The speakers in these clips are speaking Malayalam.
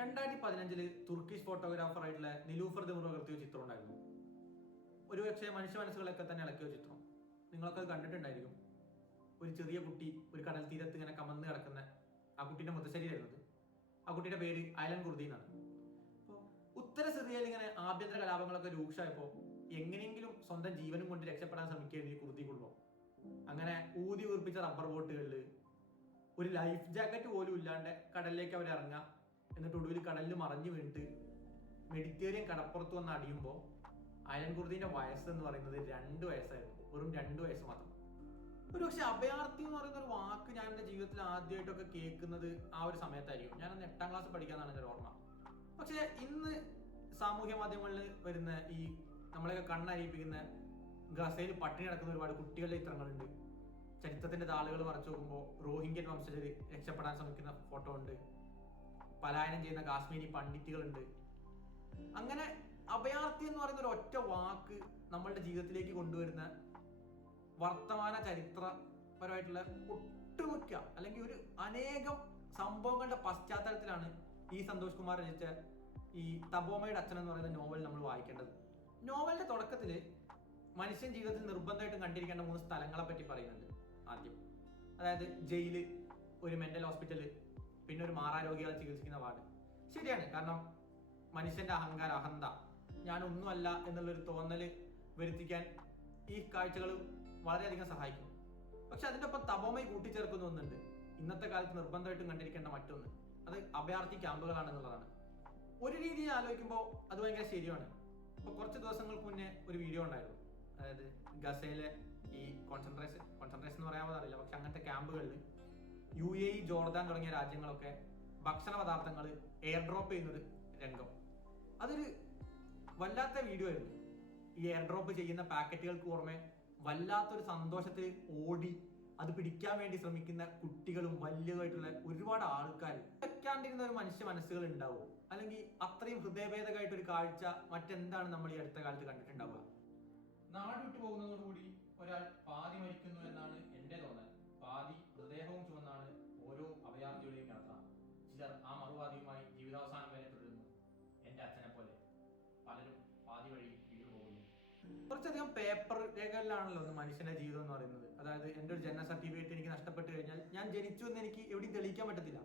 രണ്ടായിരത്തി പതിനഞ്ചിൽ തുർക്കിഷ് ഫോട്ടോഗ്രാഫർ ആയിട്ടുള്ള നിലൂഫർ ദിമുറ പകർത്തിയ ചിത്രം ഉണ്ടായിരുന്നു. ഒരു പക്ഷേ മനുഷ്യ മനസ്സുകളൊക്കെ തന്നെ ഇളക്കിയ ചിത്രം. നിങ്ങളൊക്കെ അത് കണ്ടിട്ടുണ്ടായിരിക്കും. ഒരു ചെറിയ കുട്ടി ഒരു കടൽ തീരത്ത് ഇങ്ങനെ കമന്ന് കിടക്കുന്ന ആ കുട്ടീന്റെ മുത്തശ്ശേരിയായിരുന്നത് ആ കുട്ടിയുടെ പേര് അയലൻ കുർദി എന്നാണ്. അപ്പോൾ ഉത്തര സിറിയയിൽ ഇങ്ങനെ ആഭ്യന്തര കലാപങ്ങളൊക്കെ രൂക്ഷമായപ്പോൾ എങ്ങനെയെങ്കിലും സ്വന്തം ജീവനും കൊണ്ട് രക്ഷപ്പെടാൻ ശ്രമിക്കുകയായിരുന്നു ഈ കുർദി കുടുംബം. അങ്ങനെ ഊതി ഉറപ്പിച്ച റബ്ബർ ബോട്ടുകളിൽ ഒരു ലൈഫ് ജാക്കറ്റ് പോലും ഇല്ലാണ്ട് കടലിലേക്ക് അവർ ഇറങ്ങുക എന്നിട്ട് ഒടുവിൽ കടലിൽ മറഞ്ഞു വീണിട്ട് മെഡിറ്റേറിയൻ കടപ്പുറത്ത് വന്ന് അടിയുമ്പോൾ അയലൻ കുർദീന്റെ വയസ്സ് എന്ന് പറയുന്നത് രണ്ട് വയസ്സായിരുന്നു. വെറും രണ്ട് വയസ്സ് മാത്രം. ഒരു പക്ഷെ അഭയാർത്ഥി എന്ന് പറയുന്ന ഒരു വാക്ക് ഞാൻ എന്റെ ജീവിതത്തിൽ ആദ്യമായിട്ടൊക്കെ കേൾക്കുന്നത് ആ ഒരു സമയത്തായിരിക്കും. ഞാൻ അന്ന് എട്ടാം ക്ലാസ് പഠിക്കാന്നാണ് എന്റെ ഓർമ്മ. പക്ഷെ ഇന്ന് സാമൂഹ്യ മാധ്യമങ്ങളിൽ വരുന്ന ഈ നമ്മളെയൊക്കെ കണ്ണരിയിപ്പിക്കുന്ന ഗസയിൽ പട്ടിണി കിടക്കുന്ന ഒരുപാട് കുട്ടികളുടെ ചിത്രങ്ങളുണ്ട്. ചരിത്രത്തിന്റെ താളുകൾ മറച്ചു നോക്കുമ്പോൾ റോഹിംഗ്യൻ വംശജർ രക്ഷപ്പെടാൻ ശ്രമിക്കുന്ന ഫോട്ടോ ഉണ്ട്. പലായനം ചെയ്യുന്ന കാശ്മീരി പണ്ഡിറ്റുകളുണ്ട്. അങ്ങനെ അഭയാർത്ഥി എന്ന് പറയുന്ന ഒരു ഒറ്റ വാക്ക് നമ്മളുടെ ജീവിതത്തിലേക്ക് കൊണ്ടുവരുന്ന വർത്തമാന ചരിത്രപരമായിട്ടുള്ള ഒട്ടുമിക്ക അല്ലെങ്കിൽ ഒരു അനേകം സംഭവങ്ങളുടെ പശ്ചാത്തലത്തിലാണ് ഈ സന്തോഷ് കുമാർ രചിച്ച ഈ തബോമയുടെ അച്ഛൻ എന്ന് പറയുന്ന നോവൽ നമ്മൾ വായിക്കേണ്ടത്. നോവലിന്റെ തുടക്കത്തിൽ മനുഷ്യൻ ജീവിതത്തിൽ നിർബന്ധമായിട്ടും കണ്ടിരിക്കേണ്ട മൂന്ന് സ്ഥലങ്ങളെ പറ്റി പറയുന്നുണ്ട് ആദ്യം. അതായത് ജയിൽ ഒരു മെന്റൽ ഹോസ്പിറ്റൽ പിന്നെ ഒരു മാറാരോഗികൾ ചികിത്സിക്കുന്ന വാർഡ് ശരിയാണ്. കാരണം മനുഷ്യന്റെ അഹങ്കാര അഹന്ത. ഞാൻ ഒന്നുമല്ല എന്നുള്ളൊരു തോന്നൽ വരുത്തിക്കാൻ ഈ കാഴ്ചകൾ വളരെയധികം സഹായിക്കും. പക്ഷെ അതിന്റെ ഒപ്പം തപോമയി കൂട്ടിച്ചേർക്കുന്ന ഒന്നുണ്ട്. ഇന്നത്തെ കാലത്ത് നിർബന്ധമായിട്ടും കണ്ടിരിക്കേണ്ട മറ്റൊന്ന്. അത് അഭയാർത്ഥി ക്യാമ്പുകളാണെന്നുള്ളതാണ്. ഒരു രീതിയിൽ ആലോചിക്കുമ്പോൾ അത് ഭയങ്കര ശരിയാണ്. ഇപ്പൊ കുറച്ച് ദിവസങ്ങൾക്ക് മുന്നേ ഒരു വീഡിയോ ഉണ്ടായിരുന്നു. അതായത് ഗസയിലെ ഈ കോൺസെൻട്രേഷൻ കോൺസെൻട്രേഷൻ എന്ന് പറയാൻ അറിയില്ല. പക്ഷെ അങ്ങനത്തെ ക്യാമ്പുകളിൽ യു എ ഇ ജോർദാൻ തുടങ്ങിയ രാജ്യങ്ങളൊക്കെ ഭക്ഷണ പദാർത്ഥങ്ങൾ എയർ ഡ്രോപ്പ് ചെയ്യുന്നൊരു രംഗം. അതൊരു വല്ലാത്ത വീഡിയോ ആയിരുന്നു. ഈ എയർ ഡ്രോപ്പ് ചെയ്യുന്ന പാക്കറ്റുകൾക്ക് പുറമെ വല്ലാത്തൊരു സന്തോഷത്തിൽ ഓടി അത് പിടിക്കാൻ വേണ്ടി ശ്രമിക്കുന്ന കുട്ടികളും വലിയതായിട്ടുള്ള ഒരുപാട് ആൾക്കാർ. വെക്കാണ്ടിരുന്ന ഒരു മനുഷ്യ മനസ്സുകൾ ഉണ്ടാവും. അല്ലെങ്കിൽ അത്രയും ഹൃദയഭേദകമായിട്ട് ഒരു കാഴ്ച മറ്റെന്താണ് നമ്മൾ ഈ അടുത്ത കാലത്ത് കണ്ടിട്ടുണ്ടാവുക? നാട് പോകുന്നതോടുകൂടി ഒരാൾ പാതി മരിക്കുന്നു എന്നാണ് എന്റെ തോന്നൽ. കുറച്ചധികം പേപ്പർ രേഖകളിലാണല്ലോ മനുഷ്യന്റെ ജീവിതം എന്ന് പറയുന്നത്. അതായത് എന്റെ ഒരു ജനന സർട്ടിഫിക്കറ്റ് എനിക്ക് നഷ്ടപ്പെട്ടു കഴിഞ്ഞാൽ ഞാൻ ജനിച്ചു എന്ന് എനിക്ക് എവിടെയും തെളിയിക്കാൻ പറ്റത്തില്ല.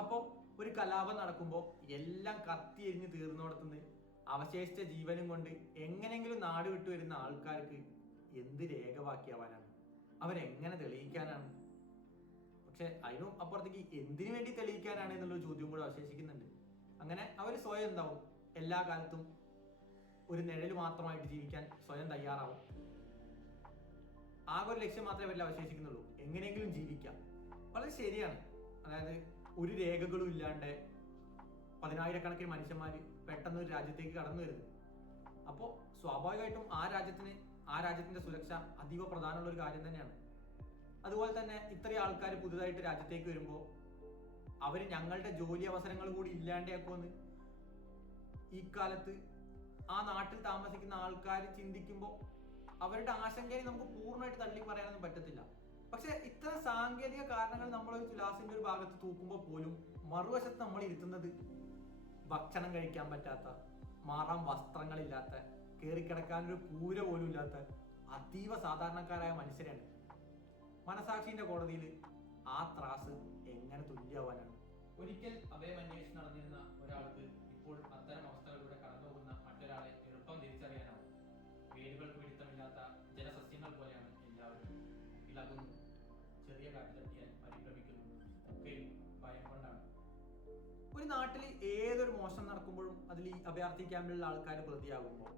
അപ്പോൾ ഒരു കലാപം നടക്കുമ്പോൾ എല്ലാം കത്തി എരിഞ്ഞ് തീർന്നോടത്തുനിന്ന് അവശേഷിച്ച ജീവനും കൊണ്ട് എങ്ങനെയെങ്കിലും നാട് വിട്ടു വരുന്ന ആൾക്കാർക്ക് എന്ത് രേഖ ബാക്കിയാവാനാണ് അവരെങ്ങനെ തെളിയിക്കാനാണ്? പക്ഷെ അതിനും അപ്പുറത്തേക്ക് എന്തിനു വേണ്ടി തെളിയിക്കാനാണ് എന്നുള്ള ചോദ്യം കൂടെ അവശേഷിക്കുന്നുണ്ട്. അങ്ങനെ അവർ സ്വയം എന്താവും? എല്ലാ കാലത്തും ഒരു നിഴൽ മാത്രമായിട്ട് ജീവിക്കാൻ സ്വയം തയ്യാറാവും. ആകെ ഒരു ലക്ഷ്യം മാത്രമേ അവരിൽ അവശേഷിക്കുന്നുള്ളൂ. എങ്ങനെയെങ്കിലും ജീവിക്കാം. വളരെ ശരിയാണ്. അതായത് ഒരു രേഖകളും ഇല്ലാണ്ട് പതിനായിരക്കണക്കിന് മനുഷ്യന്മാർ പെട്ടെന്ന് ഒരു രാജ്യത്തേക്ക് കടന്നു വരുന്നു. അപ്പോൾ സ്വാഭാവികമായിട്ടും ആ രാജ്യത്തിന് ആ രാജ്യത്തിന്റെ സുരക്ഷ അതീവ പ്രധാനമുള്ള ഒരു കാര്യം തന്നെയാണ്. അതുപോലെ തന്നെ ഇത്രയും ആൾക്കാർ പുതുതായിട്ട് രാജ്യത്തേക്ക് വരുമ്പോൾ അവർ ഞങ്ങളുടെ ജോലി അവസരങ്ങൾ കൂടി ഇല്ലാണ്ടാക്കുമെന്ന് ഈ കാലത്ത് ആ നാട്ടിൽ താമസിക്കുന്ന ആൾക്കാർ ചിന്തിക്കുമ്പോൾ അവരുടെ ആശങ്കയെ നമുക്ക് പൂർണമായിട്ട് തള്ളി പറയാനൊന്നും പറ്റത്തില്ല. പക്ഷെ ഇത്തരം സാങ്കേതിക കാരണങ്ങൾ നമ്മൾ തുലാസിന്റെ ഒരു ഭാഗത്ത് തൂക്കുമ്പോൾ പോലും മറുവശത്ത് നമ്മൾ ഇരുത്തുന്നത് ഭക്ഷണം കഴിക്കാൻ പറ്റാത്ത മാറാൻ വസ്ത്രങ്ങളില്ലാത്ത കയറിക്കിടക്കാൻ ഒരു കൂര പോലും ഇല്ലാത്ത അതീവ സാധാരണക്കാരായ മനുഷ്യരാണ്. മനസാക്ഷിന്റെ കോടതിയിൽ ആ ത്രാസ് എങ്ങനെ തുല്യമാവാനാണ്? ഒരിക്കൽ അഭയം അന്വേഷിച്ച് നടന്നിരുന്ന ഒരാൾക്ക് ഇപ്പോൾ ചെറിയ കാറ്റ് തട്ടിയാൽ പരിഭ്രമിക്കുന്നു. ഒക്കെയും ഭയം കൊണ്ടാണ്. ഒരു നാട്ടിൽ ഏതൊരു മോശം നടക്കുമ്പോഴും അതിൽ ഈ അഭയാർത്ഥി ക്യാമ്പിലുള്ള ആൾക്കാർ പ്രതിയാകുമ്പോൾ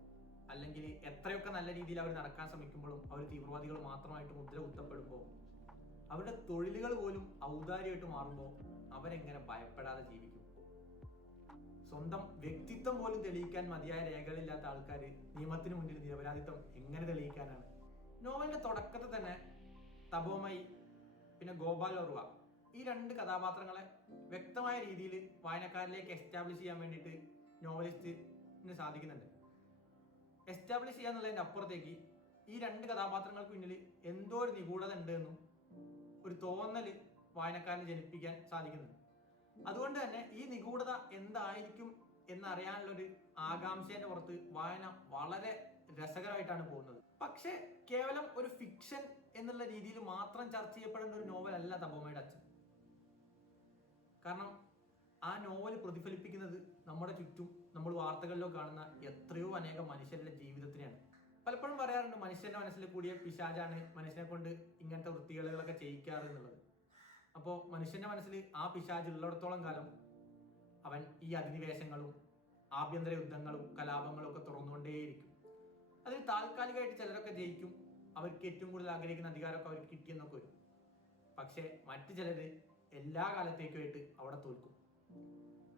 അല്ലെങ്കിൽ എത്രയൊക്കെ നല്ല രീതിയിൽ അവർ നടക്കാൻ ശ്രമിക്കുമ്പോഴും അവർ തീവ്രവാദികൾ മാത്രമായിട്ട് മുദ്ര കുത്തപ്പെടുമ്പോൾ അവരുടെ തൊഴിലുകൾ പോലും ഔദാര്യമായിട്ട് മാറുമ്പോൾ അവരെങ്ങനെ ഭയപ്പെടാതെ ജീവിക്കും? സ്വന്തം വ്യക്തിത്വം പോലും തെളിയിക്കാൻ മതിയായ രേഖകളില്ലാത്ത ആൾക്കാർ നിയമത്തിന് മുന്നിൽ നിരപരാധിത്വം എങ്ങനെ തെളിയിക്കാനാണ്? നോവലിന്റെ തുടക്കത്തിൽ തന്നെ തപോമയി പിന്നെ ഗോപാൽ ഓർവ. ഈ രണ്ട് കഥാപാത്രങ്ങളെ വ്യക്തമായ രീതിയിൽ വായനക്കാരിലേക്ക് എസ്റ്റാബ്ലിഷ് ചെയ്യാൻ വേണ്ടിയിട്ട് നോവലിസ്റ്റിന് സാധിക്കുന്നുണ്ട്. എസ്റ്റാബ്ലിഷ് ചെയ്യുക എന്നുള്ളതിന്റെ അപ്പുറത്തേക്ക് ഈ രണ്ട് കഥാപാത്രങ്ങൾക്ക് പിന്നിൽ എന്തോ ഒരു നിഗൂഢത ഉണ്ട് എന്നും ഒരു തോന്നൽ വായനക്കാരനെ ജനിപ്പിക്കാൻ സാധിക്കുന്നുണ്ട്. അതുകൊണ്ട് തന്നെ ഈ നിഗൂഢത എന്തായിരിക്കും എന്നറിയാനുള്ള ഒരു ആകാംക്ഷേന്റെ പുറത്ത് വായന വളരെ രസകരമായിട്ടാണ് പോകുന്നത്. പക്ഷേ കേവലം ഒരു ഫിക്ഷൻ എന്നുള്ള രീതിയിൽ മാത്രം ചർച്ച ചെയ്യപ്പെടേണ്ട ഒരു നോവൽ അല്ല തപോമയുടെ അച്ഛൻ. കാരണം ആ നോവൽ പ്രതിഫലിപ്പിക്കുന്നത് നമ്മുടെ ചുറ്റും നമ്മൾ വാർത്തകളിലോ കാണുന്ന എത്രയോ അനേകം മനുഷ്യരുടെ ജീവിതത്തിനെയാണ്. പലപ്പോഴും പറയാറുണ്ട് മനുഷ്യന്റെ മനസ്സിൽ കൂടിയ പിശാചാണ് മനുഷ്യനെ കൊണ്ട് ഇങ്ങനത്തെ വൃത്തികളൊക്കെ ചെയ്യിക്കാറ് എന്നുള്ളത്. അപ്പോൾ മനുഷ്യന്റെ മനസ്സിൽ ആ പിശാജ് ഉള്ളിടത്തോളം കാലം അവൻ ഈ അധിനിവേശങ്ങളും ആഭ്യന്തര യുദ്ധങ്ങളും കലാപങ്ങളും ഒക്കെ തുറന്നുകൊണ്ടേയിരിക്കും. അതിൽ താൽക്കാലികമായിട്ട് ചിലരൊക്കെ ജയിക്കും. അവർക്ക് ഏറ്റവും കൂടുതൽ ആഗ്രഹിക്കുന്ന അധികാരമൊക്കെ അവർക്ക് കിട്ടിയെന്നൊക്കെ വരും. പക്ഷേ മറ്റു ചിലര് എല്ലാ കാലത്തേക്കുമായിട്ട് അവിടെ തോൽക്കും.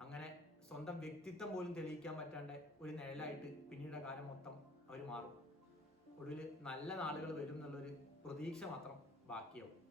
അങ്ങനെ സ്വന്തം വ്യക്തിത്വം പോലും തെളിയിക്കാൻ പറ്റാണ്ട് ഒരു നിഴലായിട്ട് പിന്നീട് കാലം മൊത്തം അവർ മാറും. ഒടുവിൽ നല്ല നാളുകൾ വരും എന്നുള്ളൊരു പ്രതീക്ഷ മാത്രം ബാക്കിയാവും.